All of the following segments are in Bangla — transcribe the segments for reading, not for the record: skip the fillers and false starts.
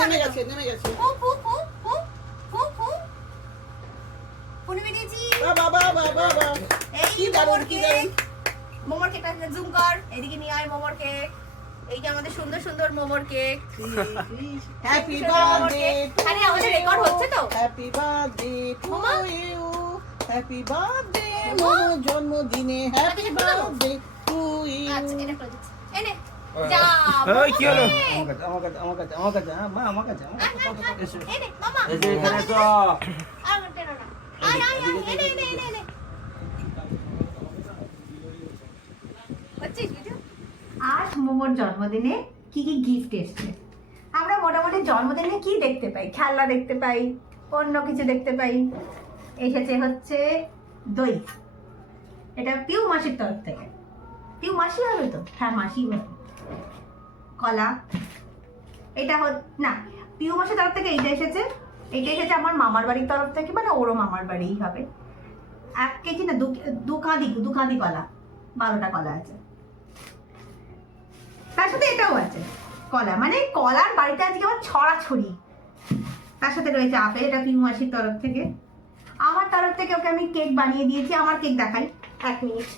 নেমে গেছে নেমে গেছে পুনি বেরিয়েছি বাবা বাবা এই কি দারুণ কি দারুণ মোমোর কেকটা জুম কর এদিকে নিয়ে আয় মোমোর কেক এই যে আমাদের সুন্দর সুন্দর মোমোর কেক হ্যাপি বার্থডে আরে আমাদের রেকর্ড হচ্ছে তো happy birthday to you happy birthday Momo. Momo জন্মদিনে হ্যাপি বার্থডে টু ইউ আচ্ছা এটা করে দিচ্ছি এনে যা এই, কি হলো? আমার কাছে মা আমার কাছে এসো এনে মামা এই যে এখানে তো আর টেনো না আয় আয় আয় এনে এনে এনে এনে হচ্ছিস ভিডিও আজ মোমোর জন্মদিনে কি কি গিফট এসছে আমরা মোটামুটি জন্মদিনে কি দেখতে পাই খেলনা দেখতে পাই অন্য কিছু দেখতে পাই এসেছে হচ্ছে দই এটা পিউ মাসির তরফ থেকে পিউ মাসি হবে তো হ্যাঁ মাসি হবে কলা এটা না পিউ মাসির তরফ থেকে এইটা এসেছে আমার মামার বাড়ির তরফ থেকে মানে ওরও মামার বাড়িই হবে 1 কেজি না দু কাঁদি কলা 12টা কলা আছে তার সাথে এটাও আছে কলা মানে কলার বাড়িতে আজকে আমার ছড়াছড়ি তার সাথে রয়েছে আপেল এটা পিউ মাসির তরফ থেকে আমার তরফ থেকে ওকে আমি কেক বানিয়ে দিয়েছি আমার কেক দেখাই 1 মিনিট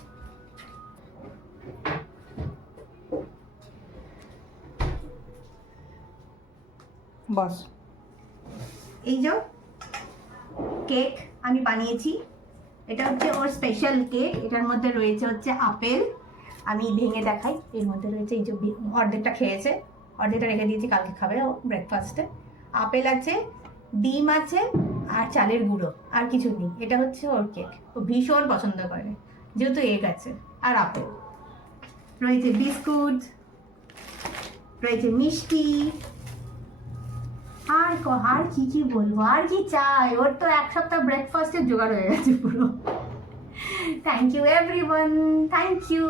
বাস এই যে কেক আমি বানিয়েছি এটা হচ্ছে ওর স্পেশাল কেক এটার মধ্যে রয়েছে হচ্ছে আপেল আমি ভেঙে দেখাই এর মধ্যে রয়েছে এই যে অর্ধেকটা খেয়েছে অর্ধেকটা রেখে দিয়েছি কালকে খাবে ও ব্রেকফাস্টে আপেল আছে ডিম আছে আর চালের গুঁড়ো আর কিছু নেই এটা হচ্ছে ওর কেক ও ভীষণ পছন্দ করে যেহেতু এগ আছে আর আপেল রয়েছে বিস্কুট রয়েছে মিষ্টি আর কি বলবো আর কি চাই ওর তো 1 সপ্তাহ ব্রেকফাস্টের জোগাড় হয়ে গেছে পুরো thank you everyone thank you